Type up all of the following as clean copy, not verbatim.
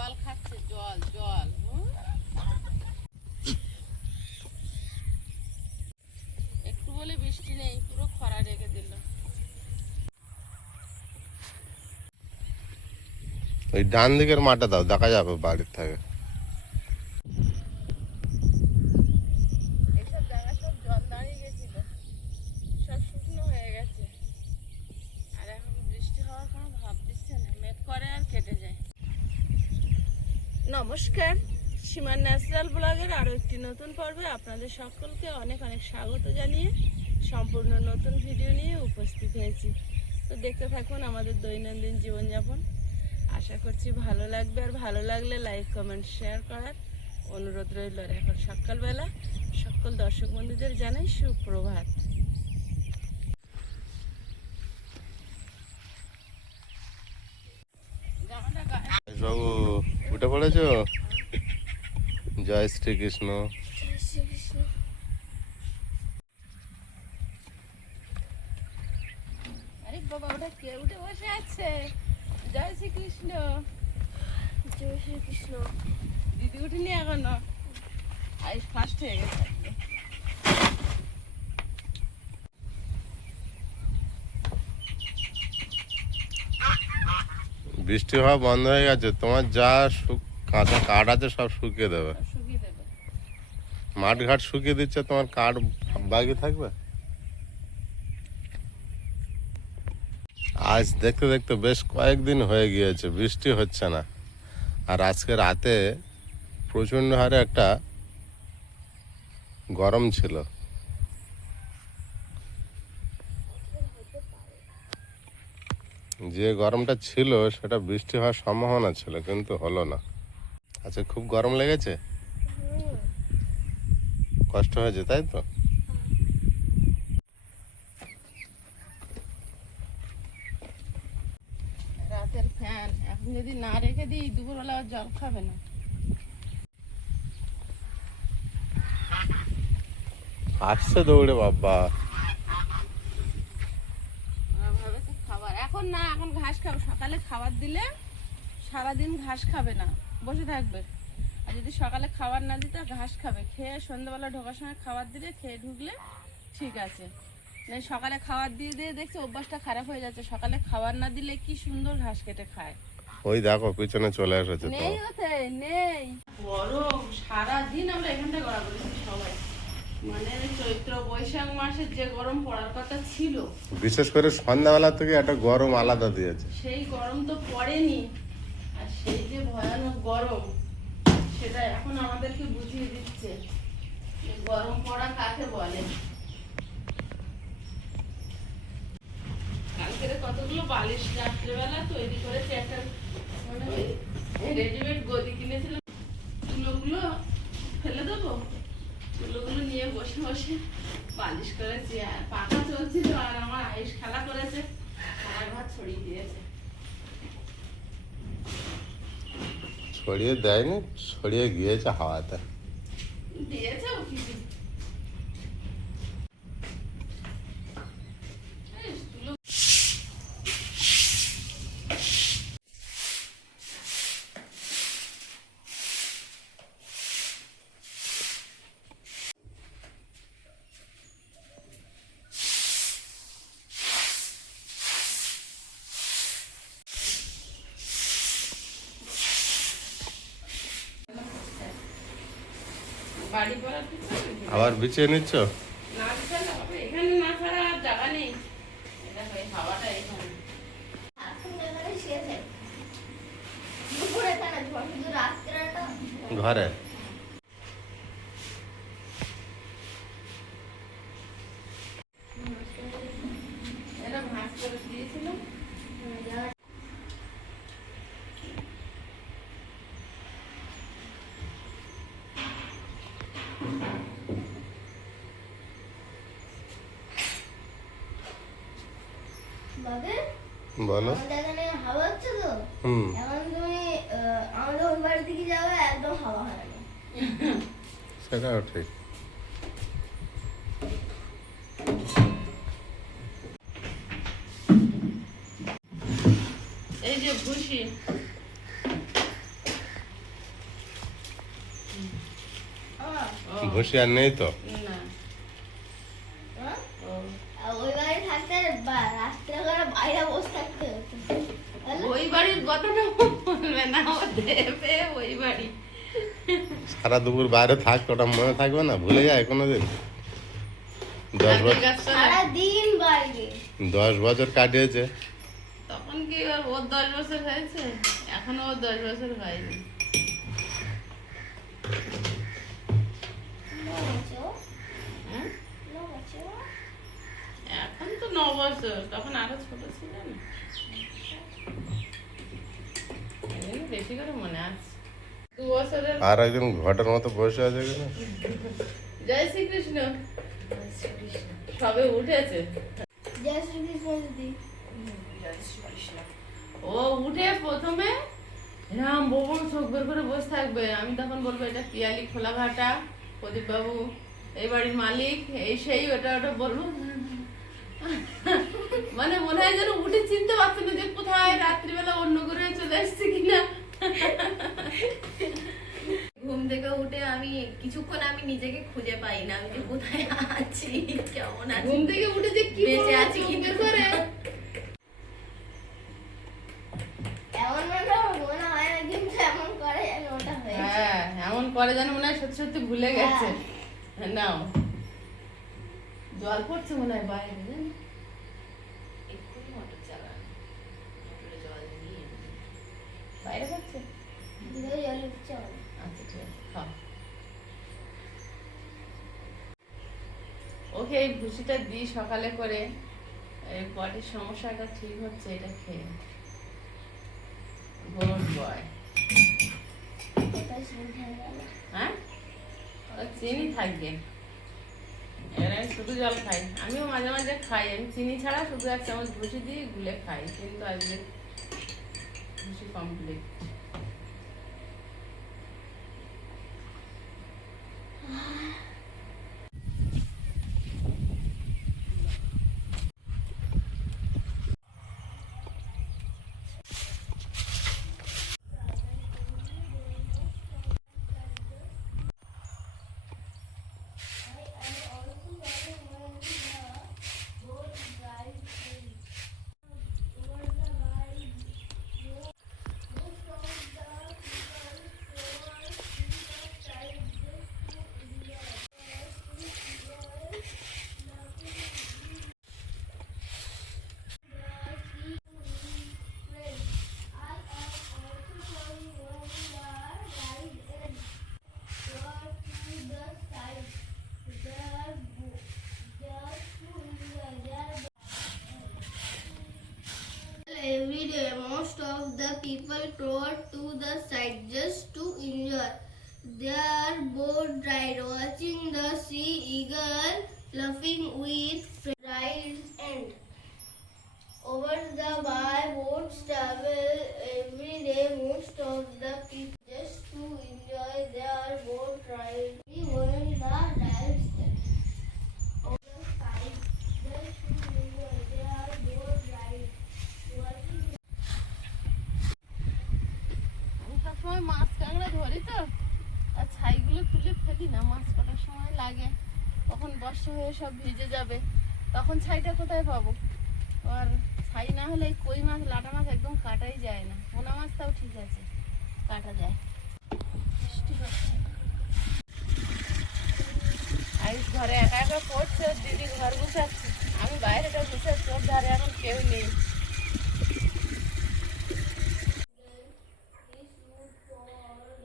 জল খাচ্ছে, জল জল। একটু বলে বৃষ্টি নেই, পুরো খরা রেখে দিল। ওই ডান দিকের মাঠে দাও, দেখা যাবে বাড়ির থেকে। এইসব জায়গা সব জল দাঁড়িয়ে গেছিল, সব শুকনো হয়ে গেছে। আর এখন বৃষ্টি হওয়ার কোনো ভাব দিচ্ছে না, মেঘ করে আর কেটে যায়। নমস্কার, সীমার ন্যাচারাল ব্লগের আরও একটি নতুন পর্বে আপনাদের সকলকে অনেক অনেক স্বাগত জানিয়ে সম্পূর্ণ নতুন ভিডিও নিয়ে উপস্থিত হয়েছি। তো দেখতে থাকুন আমাদের দৈনন্দিন জীবনযাপন। আশা করছি ভালো লাগবে, আর ভালো লাগলে লাইক কমেন্ট শেয়ার করার অনুরোধ রইল। আর এখন সকালবেলা সকল দর্শক বন্ধুদের জানাই সুপ্রভাত। বাবু উঠে পড়েছো? জয় শ্রীকৃষ্ণ। আরে বাবা, ওটা কে উঠে বসে আছে? জয় শ্রীকৃষ্ণ। জয় শ্রীকৃষ্ণ। দিদি উঠিনি এখনো, আইস ফার্স্ট হয়ে গেছে। বৃষ্টি হওয়া বন্ধ হয়ে গেছে, তোমার যা কাঁচা কাঠ আছে সব শুকিয়ে দেবে। শুকিয়ে দেবে। মাঠ ঘাট শুকিয়ে দিচ্ছে, তোমার কাঠ বাকি থাকবে। আজ দেখতে দেখতে বেশ কয়েকদিন হয়ে গিয়েছে বৃষ্টি হচ্ছে না। আর আজকে রাতে প্রচণ্ড হারে একটা গরম ছিল। যে গরমটা ছিল সেটা বৃষ্টি হওয়ার সম্ভাবনা ছিল, কিন্তু হলো না। আচ্ছা, খুব গরম লেগেছে, কষ্ট হয়েছে, তাই তো? রাতের ফ্যান এখন যদি না রেখে দিই, দুপুরবেলা আর জল খাবে না। আসছে দৌড়ে বাবা। ভেবেছে খাবার এখন না, এখন ঘাস খাবে। সকালে খাবার দিলে সারাদিন ঘাস খাবে না, বসে থাকবে। আর যদি সকালে খাবার না দিতে ঘাস খাবে, খেয়ে সন্ধ্যাবেলা ঢোকার সময় খাবার দিলে খেয়ে ঢুকলে ঠিক আছে। সকালে খাবার দিয়ে দিয়ে দেখছে অভ্যাসটা খারাপ হয়ে যাচ্ছে। সকালে খাবার না দিলে কি সুন্দর ঘাস কেটে খায়। ওই দেখো পিছনে চলে এসেছে তো। নেই ওতে নেই, গরম সারাদিন। আমরা এখানটায় গড়া করেছি সবাই, মানে চৈত্র বৈশাখ মাসে যে গরম পড়ার কথা ছিল, বিশেষ করে সন্ধ্যাবেলা থেকে একটা গরম আলাদা দিয়েছে। সেই গরম তো পড়েনি। আর সেই যে ভয়ানক গরম, সেটা এখন আমাদেরকে বুঝিয়ে দিচ্ছে গরম পড়া কাকে বলে। কালকের কতগুলো বালিশ রাত্রেবেলা তৈরি করেছে, একটা মানে ওই রেডিমেড গদি কিনেছিলাম, তুলোগুলো ফেলে দেবো, তুলোগুলো নিয়ে বসে বসে বালিশ করেছি। আর পাখা চলছিল, আর আমার আয়ুষ খেলা করেছে, খাবার ভাত ছড়িয়ে দিয়েছে। ছড়িয়ে দেয়নি, ছড়িয়ে গিয়েছে হাওয়াতে। দিয়েছে ও কিছু। বাড়ি করার আবার বিছিয়ে নিচ্ছ? না বিছানা হবে এখানে, না ছাড়া আর জায়গা নেই। এটা হয় হাওয়াটা এখানে। ঘরে এটা ভাঁজ করে দিয়েছিলাম। বলো। হুম, সেটাও ঠিক। এই যে ভুসি, ভুসি আর নেই তো? না। ও, ওই বাড়ি থাকতে রাস্তা করে বাইরে বসে থাকতে হতো। ওই বাড়ির কথাটা বলবে না, ও দেবে ওই বাড়ি। সারা দুপুর বাইরে থাক, ওটা মনে থাকবে না? ভুলে যায় কোনোদিন? 10 বছর, সারাদিন বাইরে। 10 বছর কাটিয়েছে। তখন কি ওর 10 বছর হয়েছে? এখনো ওর 10 বছর হয়নি। হ্যাঁ? এখন তো 9 বছর, তখন আরো ছোট ছিল না, এই জন্য বেশি করে মনে আছে। 2 বছরের। আর একজন ঘটের মতো বসে আছে কেন? জয় শ্রীকৃষ্ণ। সবে উঠেছে। জয় শ্রীকৃষ্ণ দিদি। ও উঠে প্রথমে রাম বউ চোখ বের করে বসে থাকবে, আমি তখন বলবো এটা পিয়ালি খোলাঘাটা, প্রদীপ বাবু এই বাড়ির মালিক, এই সেই, ওটা ওটা বলবো। মানে মনে হয় যেন উঠে চিনতে পারছে না যে কোথায় রাত্রিবেলা অন্য করে চলে আসছে কিনা। ঘুম থেকে উঠে আমি কিছুক্ষণ আমি নিজেকে খুঁজে পাই না, আমি যে কোথায় আছি, কেমন আছি। ঘুম থেকে উঠে যে কি বেঁচে বলবো, আছি চোখ কিন্তু বের করে। এমন মানে মনে হয় না, কিন্তু এমন করে যেন ওটা হয়েছে। হ্যাঁ, এমন করে যেন মনে হয় সত্যি সত্যি ভুলে গেছে। নাও জল পড়ছে মনে হয় বাইরে, জানি এক্ষুনি মোটর চালানো, মোটরে জল দিয়ে বাইরে পড়ছে। দিদিও জল উঠছে আমার। আচ্ছা ঠিক আছে, খাও। ওকে এই ভুসিটা দিই সকালে করে, এই পটির সমস্যাটা ঠিক হচ্ছে এটা খেয়ে। Good boy. কোথায় শুনতে হয়ে গেল। হ্যাঁ, ও চিনি থাকবে। এবার আমি শুধু জল খাই, আমিও মাঝে মাঝে খাই, আমি চিনি ছাড়া শুধু 1 চামচ ভুসি দিয়ে গুলে খাই, কিন্তু আজকে ভুসি complete. Every day, most of the people crowd to the side just to enjoy their boat ride, watching the sea eagle laughing with rides and over the by boats travel every day. Most of the people just to enjoy their boat ride. When the rides end. Over the side just to enjoy their boat ride. Watching আমি সবসময় মাছ কাঁকড়া ধরি তো, আর ছাইগুলো তুলে ফেলি না, মাছ কাটার সময় লাগে, তখন বর্ষা হয়ে সব ভিজে যাবে, তখন ছাইটা কোথায় পাবো? আর ছাই না হলে এই কই মাছ লাটা মাছ একদম কাটাই যায় না, পোনা মাছটাও ঠিক আছে কাটা যায়। বৃষ্টি হচ্ছে, আইস ঘরে একা একা পড়ছে, ওর দিদি ঘর গুছাচ্ছে, আমি বাইরেটা গুছাচ্ছি, ওর ধারে এখন কেউ নেই।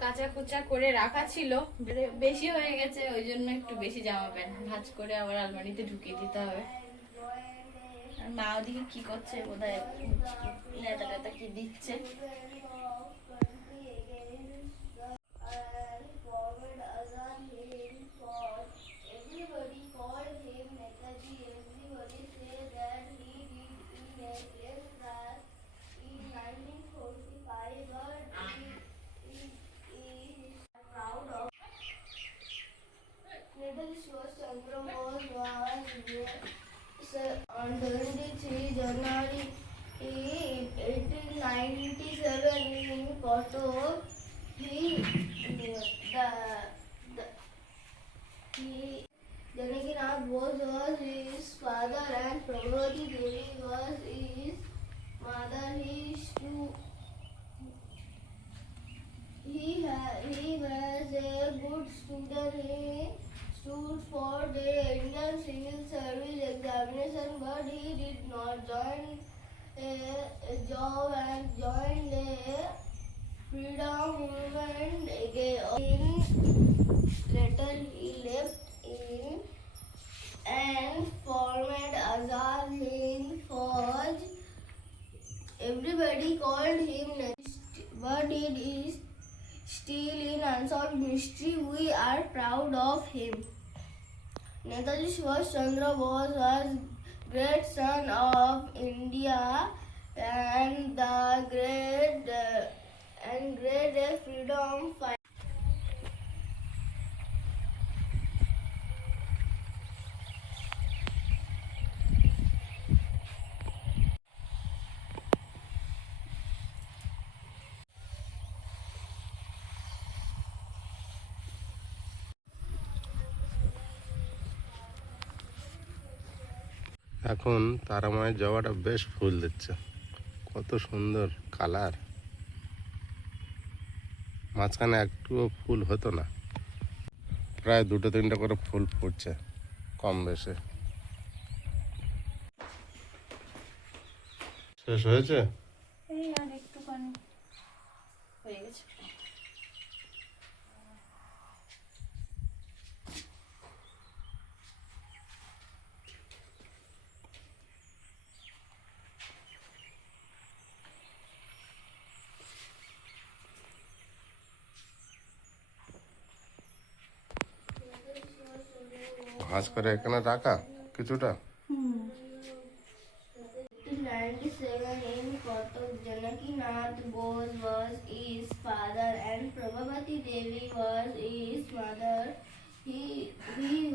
কাঁচা কুচা করে রাখা ছিল, বেশি হয়ে গেছে, ওই জন্য একটু বেশি জামা প্যান্ট ভাঁজ করে আবার আলমারিতে ঢুকিয়ে দিতে হবে। আর মা ওদিকে কি করছে, বোধহয় নেতা টেতা কি দিচ্ছে। On 23 January 1897 in Koto, the Janakinath Bose was his father and Prabhavati Devi was his mother. He was a good student. He stood for the Indian Civil Service examination, but he did not join a job and joined the freedom movement again. Later he left in and formed Azad Hind Fauj. Everybody called him Netaji, but it is still in unsolved mystery. We are proud of him. Netaji Subhash Chandra Bose was great son of India and the great freedom fighter. এখন তারামায়ের জবাটা বেশ ফুল দিচ্ছে, কত সুন্দর colour. মাঝখানে একটুও ফুল হতো না, প্রায় 2-3টা করে ফুল ফুটছে কম বেশি। শেষ হয়েছে? এই আর একটুখানি হয়ে গেছে। ভাঁজ করে এখানে রাখা কিছুটা। 1897 in Kotak, Janakinath Bose was his father and Prabhavati Devi was his mother. He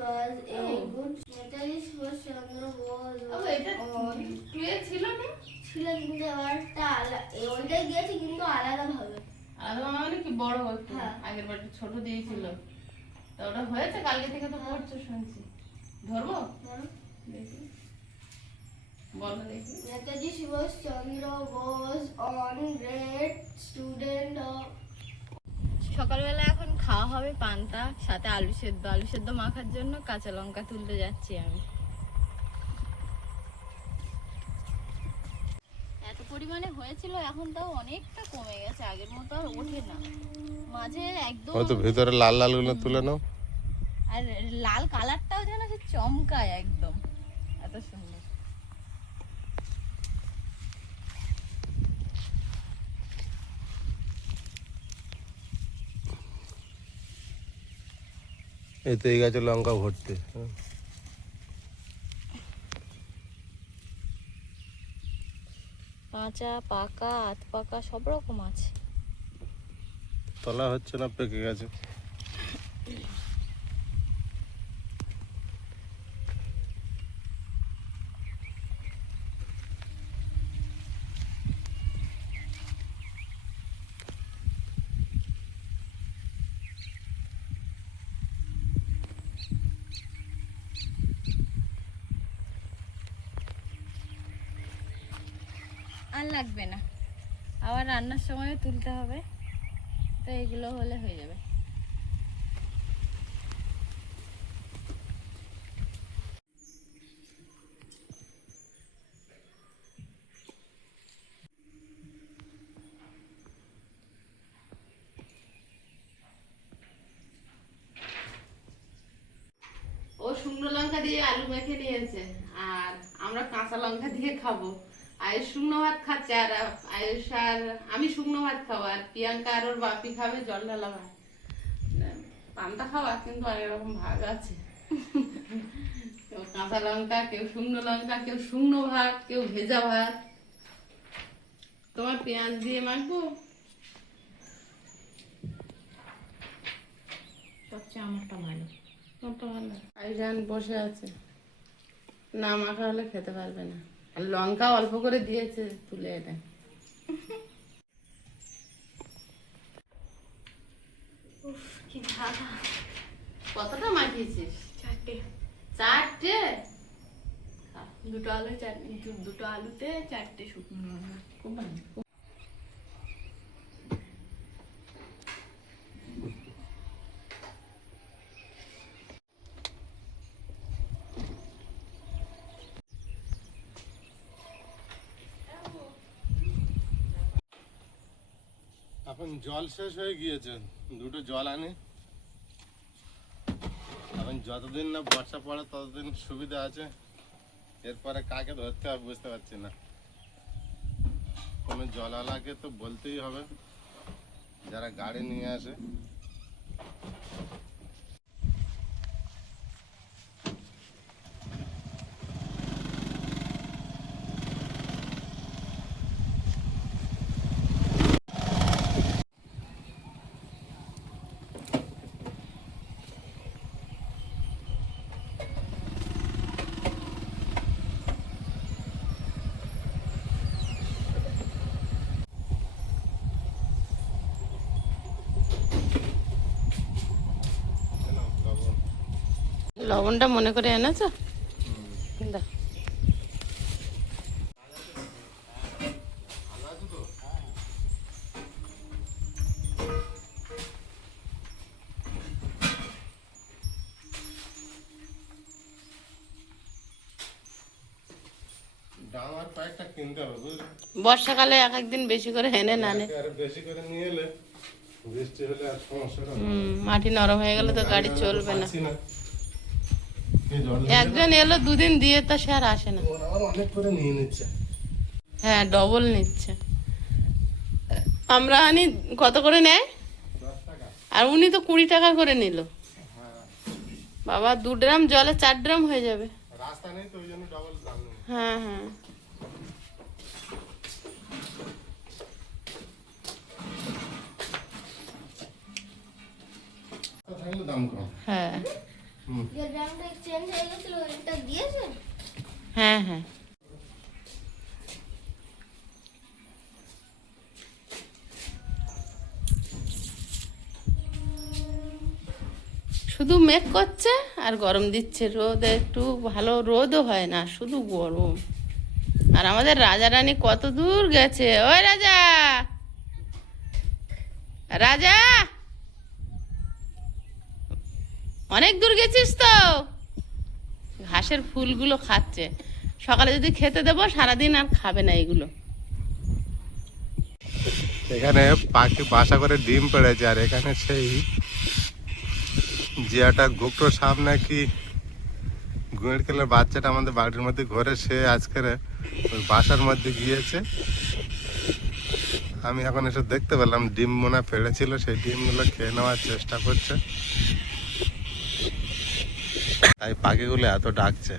was a good Netaji Subhash Chandra Bose ছিল না, ছিল কিন্তু আবারটা ওইটাই গিয়েছে কিন্তু আলাদা ভাবে। আলাদা মানে কি বড় হতো, হ্যাঁ। আগের বারটা ছোট দিয়েছিল। তা ওটা হয়েছে, কালকে থেকে তো পড়ছো শুনছি। ধরবো দেখি, বলো দেখি। Netaji Subhash Chandra was on great student of সকালবেলা এখন খাওয়া হবে পান্তা, সাথে আলু সেদ্ধ মাখার জন্য কাঁচা লঙ্কা তুলতে যাচ্ছি আমি। এত পরিমাণে হয়েছিল, এখন তাও অনেকটা কমে গেছে, আগের মতো আর ওঠে না। মাঝে একদম হয়তো ভিতরে লাল লাল গুলো তুলে নাও। আর লাল কালারটাও যেন সে চমকায় একদম, এত সুন্দর। এই তো এই গাছে লঙ্কা ভর্তি। কাঁচা পাকা আধ পাকা সব রকম আছে। তলা হচ্ছে না, পেকে গেছে। আর লাগবে না, আবার রান্নার সময় তুলতে হবে, তো এগুলো হলে হয়ে যাবে। ও শুকনো লঙ্কা দিয়ে আলু মেখে নিয়েছে, আর আমরা কাঁচা লঙ্কা দিয়ে খাবো। আয়ুষ শুকনো ভাত খাচ্ছে, আর আয়ুষ আর আমি শুকনো ভাত খাবো, আর প্রিয়াঙ্কা আর ওর বাপি খাবে জল ঢালা ভাত। পান্তা খাওয়া কিন্তু অনেক রকম ভাগ আছে, কেউ কাঁচা লঙ্কা, কেউ শুকনো লঙ্কা, কেউ শুকনো ভাত, কেউ ভেজা ভাত। তোমার পেঁয়াজ দিয়ে মাখবো, সবচেয়ে আমারটা ভালো, তোমারটা ভালো। আইজান বসে আছে, না মাখা হলে খেতে পারবে না। আর লঙ্কা অল্প করে দিয়েছে তুলে, এটা কি ঝাল। কতটা মাখিয়ে দিয়েছিস? চারটে। চারটে? দুটো আলুতে 4টে শুকনো লঙ্কা। খুব ভালো। এখন জল শেষ হয়ে গিয়েছে, দুটো জল আনি। এখন যতদিন না বর্ষা পড়ে ততদিন সুবিধা আছে, এরপরে কাকে ধরতে হবে বুঝতে পারছি না। কোনো জলওয়ালাকে তো বলতেই হবে, যারা গাড়ি নিয়ে আসে। লবণটা মনে করে এনেছো? দাও। ডাম আর কয়েকটা কিনতে হবে বুঝলি? বর্ষাকালে এক একদিন বেশি করে এনে না নে। আর বেশি করে নিয়ে এলে বৃষ্টি হলে আর সমস্যা হবে। মাটি নরম হয়ে গেলে তো গাড়ি চলবে না। পাচ্ছি না। এই জল একজন এলো দুদিন দিয়ে তো সে আর আসে না। ওরা আবার অনেক করে নিয়ে নিচ্ছে। হ্যাঁ, ডবল নিচ্ছে। আমরা আনি কত করে নেয়? 10 টাকা। আর উনি তো 20 টাকা করে নিল। হ্যাঁ, বাবা 2 ড্রাম জলে 4 ড্রাম হয়ে যাবে। রাস্তা নেই তো ওই জন্য ডবল দাম নেই। হ্যাঁ হ্যাঁ। তো থাকলে দাম কম। হ্যাঁ যে ড্রামটা চেঞ্জ হয়ে গেছিল ওটা দিয়েছেন? হ্যাঁ হ্যাঁ। শুধু মেঘ করছে আর গরম দিচ্ছে, রোদ একটু ভালো রোদও হয় না, শুধু গরম। আর আমাদের রাজা রানী কত দূর গেছে। ওই রাজা, রাজা অনেক দূর গেছিস তো। ঘাসের ফুলগুলো খাচ্ছে, সকালে যদি খেতে দেবো সারাদিন আর খাবে না এগুলো। এখানে পাখি বাসা করে ডিম পেড়েছে, আর এখানে সেই যে একটা গুপ্ত সাপ নাকি গুঁড়কেলের বাচ্চাটা আমাদের বাড়ির মধ্যে ঘরে, সে আজকের ওই বাসার মধ্যে গিয়েছে। আমি এখন এসে দেখতে পেলাম ডিম মনে পেড়েছিল, সেই ডিমগুলো খেয়ে নেওয়ার চেষ্টা করছে। তাই পাখিগুলো এত ডাকছে।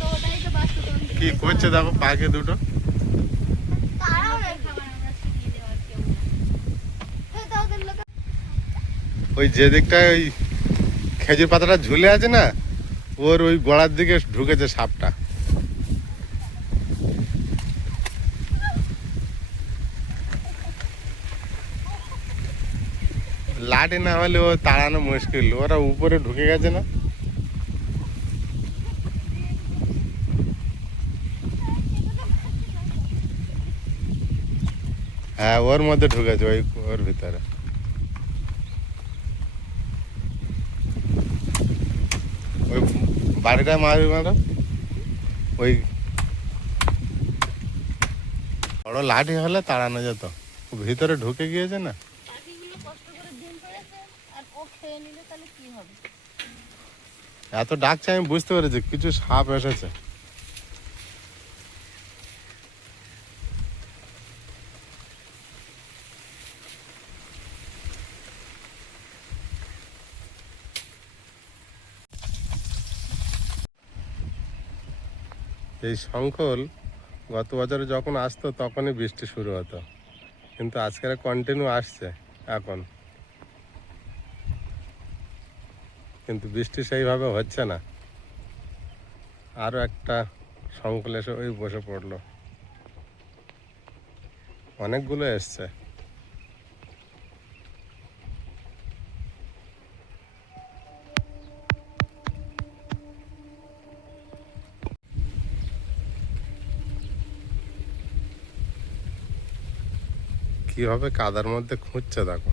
তো ওটাই তো বাসুদন। কি করছে দেখো পাখি দুটো। তারাও না খাবার আমরা ছিনিয়ে দেওয়ার কেউ না। এই তো ওদের লোক ওই যে দিকটায় ওই খেজুর পাতাটা ঝুলে আছে না, ওর ওই গোড়ার দিকে ঢুকেছে সাপটা। লাঠি না হলে ও তাড়ানো মুশকিল, ওরা উপরে ঢুকে গেছে না। হ্যাঁ, ওর মধ্যে ঢুকেছে, ওই ওর ভিতরে। ওই বাড়িটা মারবি ম্যাডাম, ওই বড় লাঠি হলে তাড়ানো যেত, ও ভিতরে ঢুকে গিয়েছে না। পাখিগুলো কষ্ট করে ডিম পেড়েছে আর ও খেয়ে নিলে তাহলে কি হবে? এত ডাকছে আমি বুঝতে পেরেছি কিছু সাপ এসেছে। এই শঙ্খল গত বছরে যখন আসতো তখনই বৃষ্টি শুরু হতো, কিন্তু আজকের কন্টিনিউ আসছে এখন, কিন্তু বৃষ্টি সেইভাবে হচ্ছে না। আরও একটা শঙ্খল এসে ওই বসে পড়লো, অনেকগুলো এসছে। কিভাবে কাদার মধ্যে খুঁজছে দেখো।